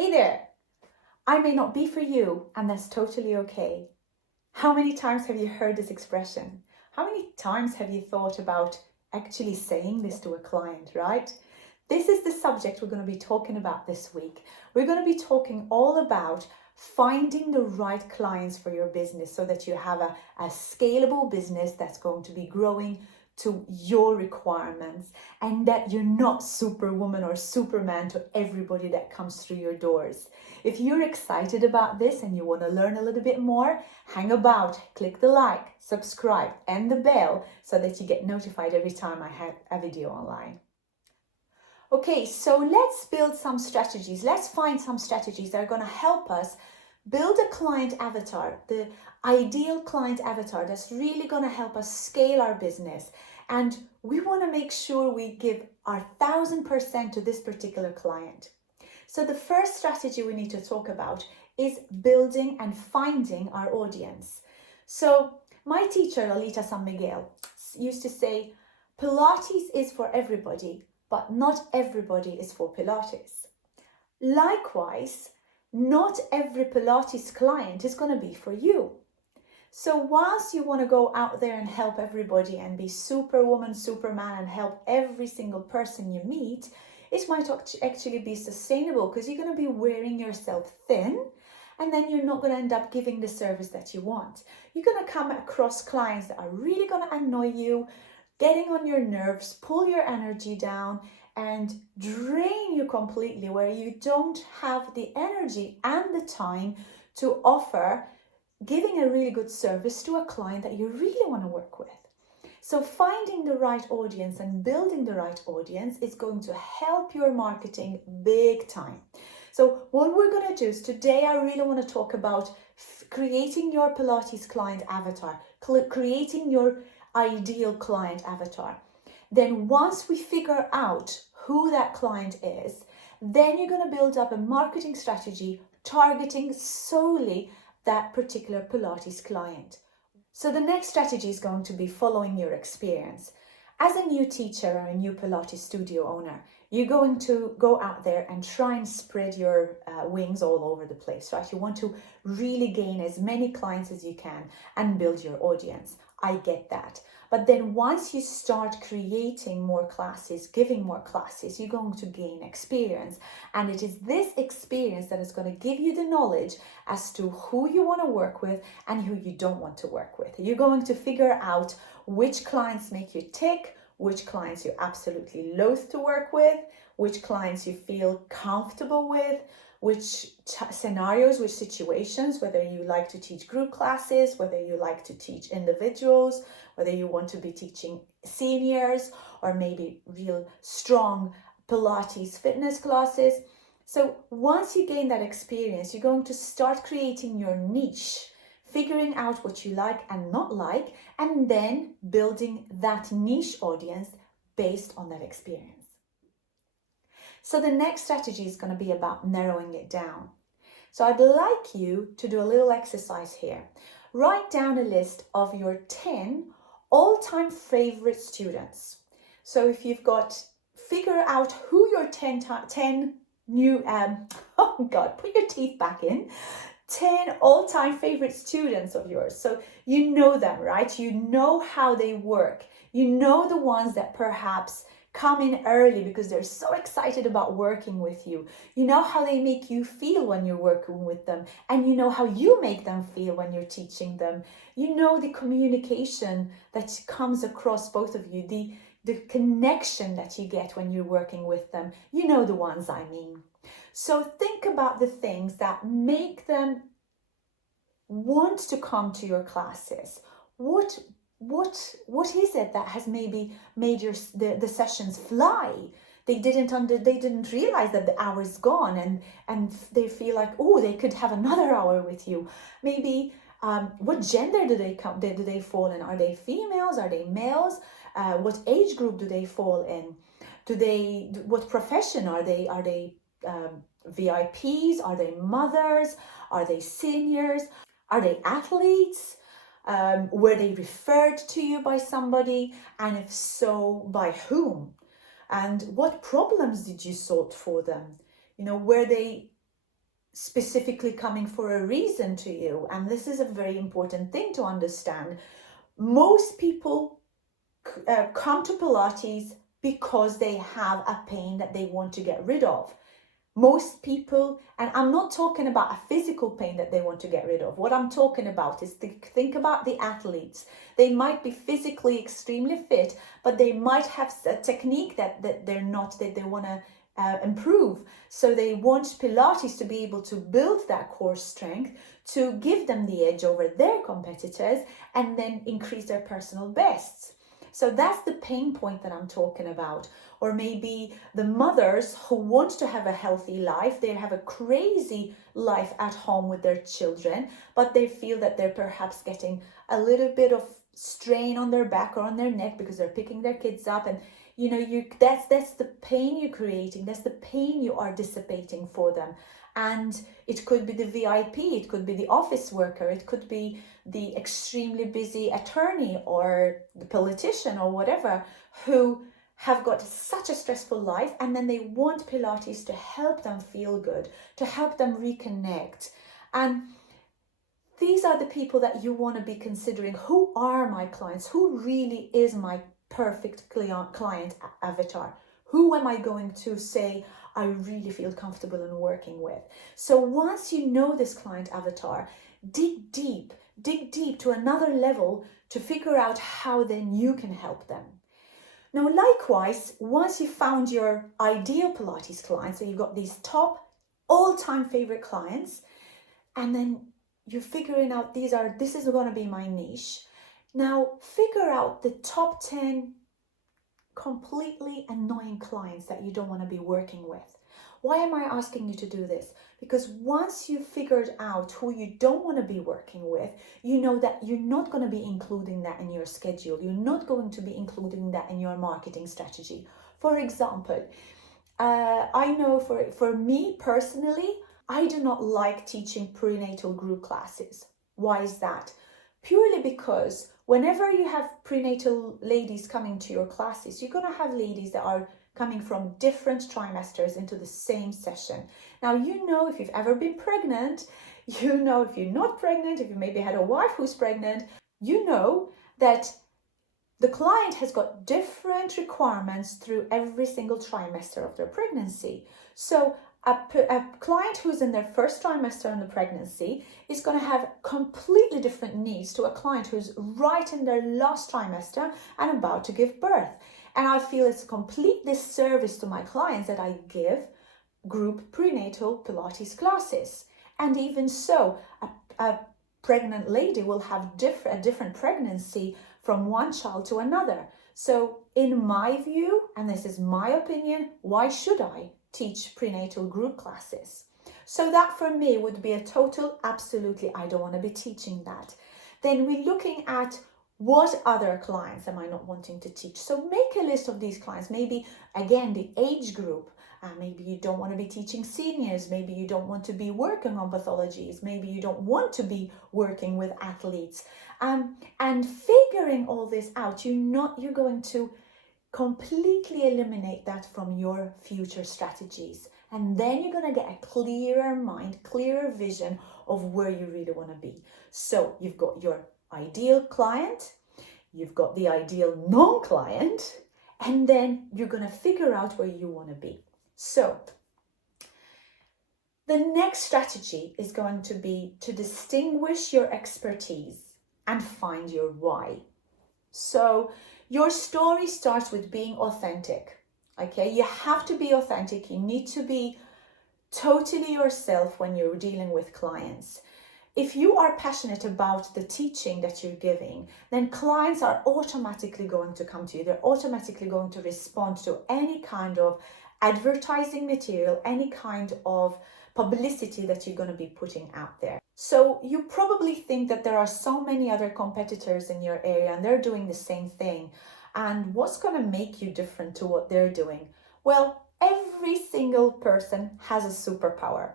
Hey there! I may not be for you, and that's totally okay. How many times have you heard this expression? How many times have you thought about actually saying this to a client, right? This is the subject we're going to be talking about this week. We're going to be talking all about finding the right clients for your business so that you have a scalable business that's going to be growing to your requirements, and that you're not superwoman or superman to everybody that comes through your doors. If you're excited about this and you want to learn a little bit more, hang about, click the like, subscribe, and the bell so that you get notified every time I have a video online. Okay, so let's build some strategies. Let's find some strategies that are going to help us build a client avatar, the ideal client avatar that's really going to help us scale our business. And we want to make sure we give our 1000% to this particular client. So the first strategy we need to talk about is building and finding our audience. So my teacher, Lolita San Miguel, used to say, Pilates is for everybody, but not everybody is for Pilates. Likewise, not every Pilates client is going to be for you. So whilst you want to go out there and help everybody and be superwoman, superman and help every single person you meet, it might actually be sustainable because you're going to be wearing yourself thin, and then you're not going to end up giving the service that you want. You're going to come across clients that are really going to annoy you, getting on your nerves, pull your energy down, and drain you completely, where you don't have the energy and the time to offer giving a really good service to a client that you really want to work with. So finding the right audience and building the right audience is going to help your marketing big time. So what we're going to do is today I really want to talk about creating your Pilates client avatar, creating your ideal client avatar. Then once we figure out who that client is, then you're going to build up a marketing strategy targeting solely that particular Pilates client. So the next strategy is going to be following your experience. As a new teacher or a new Pilates studio owner, you're going to go out there and try and spread your wings all over the place, right? You want to really gain as many clients as you can and build your audience. I get that. But then once you start creating more classes, giving more classes, you're going to gain experience. And it is this experience that is going to give you the knowledge as to who you want to work with and who you don't want to work with. You're going to figure out which clients make you tick, which clients you absolutely loathe to work with, which clients you feel comfortable with, which scenarios, which situations, whether you like to teach group classes, whether you like to teach individuals, whether you want to be teaching seniors or maybe real strong Pilates fitness classes. So once you gain that experience, you're going to start creating your niche, figuring out what you like and not like, and then building that niche audience based on that experience. So the next strategy is going to be about narrowing it down. So I'd like you to do a little exercise here. Write down a list of your 10 all-time favorite students. So if you've got, figure out who your 10 new, oh God, put your teeth back in, 10 all-time favorite students of yours. So you know them, right? You know how they work. You know the ones that perhaps come in early because they're so excited about working with you. You know how they make you feel when you're working with them, and you know how you make them feel when you're teaching them. You know the communication that comes across both of you, the connection that you get when you're working with them. You know the ones I mean. So think about the things that make them want to come to your classes. What is it that has maybe made the sessions fly? They didn't realize that the hour is gone, and they feel like, oh, they could have another hour with you. Maybe what gender do they fall in? Are they females? Are they males? What age group do they fall in? What profession are they? Are they VIPs? Are they mothers? Are they seniors? Are they athletes? Were they referred to you by somebody? And if so, by whom? And what problems did you solve for them? You know, were they specifically coming for a reason to you. And this is a very important thing to understand. Most people come to Pilates because they have a pain that they want to get rid of. Most people, and I'm not talking about a physical pain that they want to get rid of. What I'm talking about is think about the athletes. They might be physically extremely fit, but they might have a technique that they're not, that they want to improve. So they want Pilates to be able to build that core strength, to give them the edge over their competitors, and then increase their personal bests. So that's the pain point that I'm talking about. Or maybe the mothers who want to have a healthy life, they have a crazy life at home with their children, but they feel that they're perhaps getting a little bit of strain on their back or on their neck because they're picking their kids up, and that's the pain you're creating, that's the pain you are dissipating for them. And it could be the VIP, it could be the office worker, it could be the extremely busy attorney or the politician or whatever, who have got such a stressful life, and then they want Pilates to help them feel good, to help them reconnect. And these are the people that you want to be considering. Who are my clients? Who really is my perfect client avatar? Who am I going to say I really feel comfortable in working with? So once you know this client avatar, dig deep to another level to figure out how then you can help them. Now, likewise, once you've found your ideal Pilates clients, so you've got these top all-time favorite clients, and then you're figuring out this is going to be my niche. Now, figure out the top 10 completely annoying clients that you don't want to be working with. Why am I asking you to do this? Because once you've figured out who you don't want to be working with, you know that you're not going to be including that in your schedule. You're not going to be including that in your marketing strategy. For example, I know for me personally, I do not like teaching prenatal group classes. Why is that? Purely because whenever you have prenatal ladies coming to your classes, you're going to have ladies that are coming from different trimesters into the same session. Now, if you've ever been pregnant, if you're not pregnant, if you maybe had a wife who's pregnant, that the client has got different requirements through every single trimester of their pregnancy. So a client who's in their first trimester in the pregnancy is going to have completely different needs to a client who's right in their last trimester and about to give birth. And I feel it's a complete disservice to my clients that I give group prenatal Pilates classes. And even so, a pregnant lady will have a different pregnancy from one child to another. So in my view, and this is my opinion, why should I teach prenatal group classes? So that for me would be a total absolutely, I don't want to be teaching that. Then we're looking at what other clients am I not wanting to teach? So make a list of these clients. Maybe, again, the age group. Maybe you don't want to be teaching seniors. Maybe you don't want to be working on pathologies. Maybe you don't want to be working with athletes. And figuring all this out, you're going to completely eliminate that from your future strategies. And then you're going to get a clearer mind, clearer vision of where you really want to be. So you've got your ideal client, you've got the ideal non-client, and then you're going to figure out where you want to be. So the next strategy is going to be to distinguish your expertise and find your why. So your story starts with being authentic. Okay, you have to be authentic. You need to be totally yourself when you're dealing with clients. If you are passionate about the teaching that you're giving, then clients are automatically going to come to you. They're automatically going to respond to any kind of advertising material, any kind of publicity that you're going to be putting out there. So you probably think that there are so many other competitors in your area and they're doing the same thing. And what's going to make you different to what they're doing? Well, every single person has a superpower.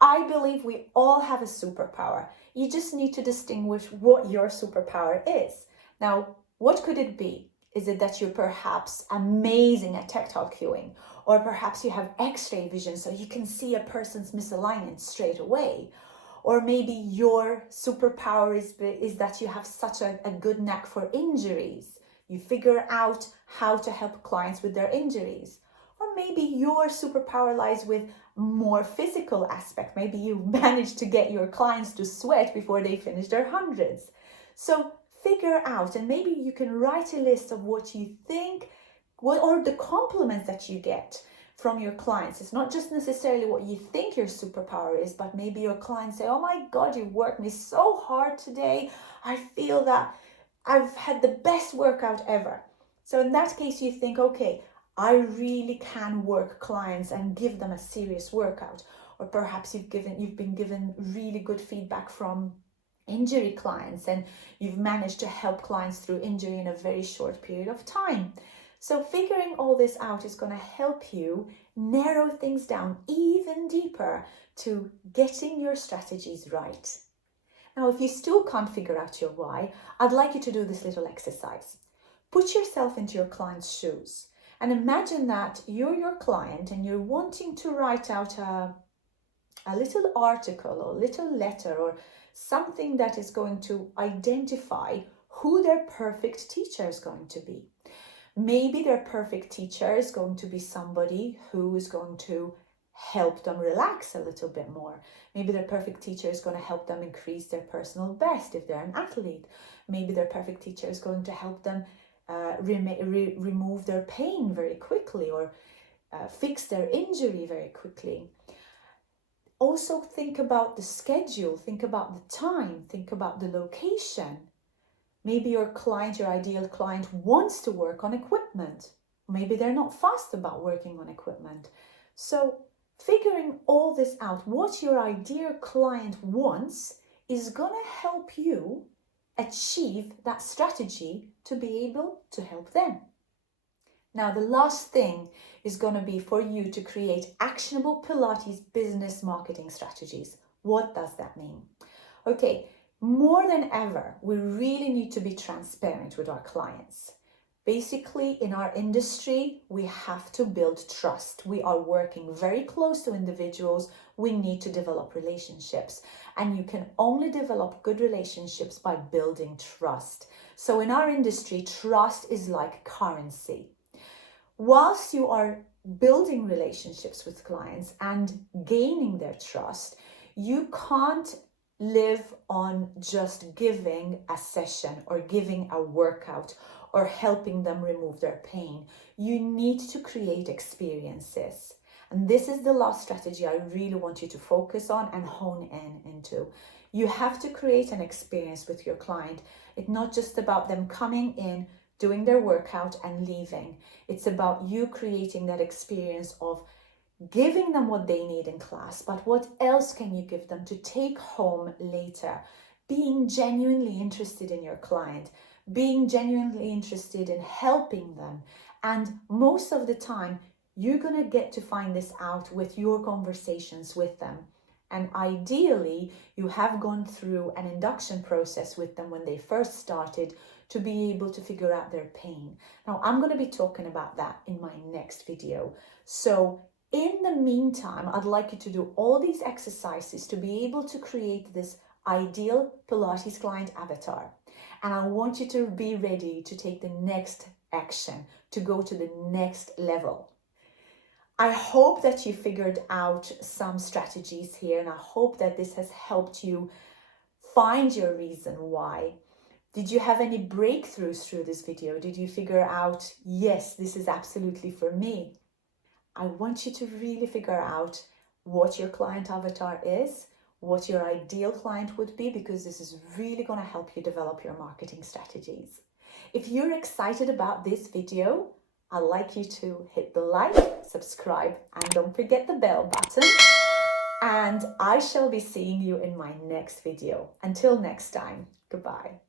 I believe we all have a superpower. You just need to distinguish what your superpower is. Now, what could it be? Is it that you're perhaps amazing at tactile cueing? Or perhaps you have x-ray vision so you can see a person's misalignment straight away? Or maybe your superpower is that you have such a good knack for injuries. You figure out how to help clients with their injuries. Or maybe your superpower lies with more physical aspect. Maybe you manage to get your clients to sweat before they finish their hundreds. So figure out, and maybe you can write a list of what you think, what are the compliments that you get from your clients. It's not just necessarily what you think your superpower is, but maybe your clients say, oh my God, you worked me so hard today. I feel that I've had the best workout ever. So in that case, you think, okay, I really can work clients and give them a serious workout. Or perhaps you've been given really good feedback from injury clients and you've managed to help clients through injury in a very short period of time. So figuring all this out is going to help you narrow things down even deeper to getting your strategies right. Now, if you still can't figure out your why, I'd like you to do this little exercise. Put yourself into your client's shoes and imagine that you're your client and you're wanting to write out a little article or little letter or something that is going to identify who their perfect teacher is going to be. Maybe their perfect teacher is going to be somebody who is going to help them relax a little bit more. Maybe their perfect teacher is going to help them increase their personal best if they're an athlete. Maybe their perfect teacher is going to help them remove their pain very quickly or fix their injury very quickly. Also think about the schedule, think about the time, think about the location. Maybe your client, your ideal client, wants to work on equipment. Maybe they're not fussed about working on equipment. So figuring all this out, what your ideal client wants is going to help you achieve that strategy to be able to help them. Now, the last thing is going to be for you to create actionable Pilates business marketing strategies. What does that mean? Okay, more than ever, we really need to be transparent with our clients. Basically, in our industry, we have to build trust. We are working very close to individuals. We need to develop relationships. And you can only develop good relationships by building trust. So in our industry, trust is like currency. Whilst you are building relationships with clients and gaining their trust, you can't live on just giving a session or giving a workout or helping them remove their pain. You need to create experiences. And this is the last strategy I really want you to focus on and hone into. You have to create an experience with your client. It's not just about them coming in, doing their workout and leaving. It's about you creating that experience of giving them what they need in class, but what else can you give them to take home later? Being genuinely interested in your client, being genuinely interested in helping them. And most of the time, you're going to get to find this out with your conversations with them. And ideally, you have gone through an induction process with them when they first started to be able to figure out their pain. Now, I'm going to be talking about that in my next video. So in the meantime, I'd like you to do all these exercises to be able to create this ideal Pilates client avatar. And I want you to be ready to take the next action, to go to the next level. I hope that you figured out some strategies here, and I hope that this has helped you find your reason why. Did you have any breakthroughs through this video? Did you figure out, yes, this is absolutely for me? I want you to really figure out what your client avatar is, what your ideal client would be, because this is really going to help you develop your marketing strategies. If you're excited about this video, I'd like you to hit the like, subscribe, and don't forget the bell button. And I shall be seeing you in my next video. Until next time, goodbye.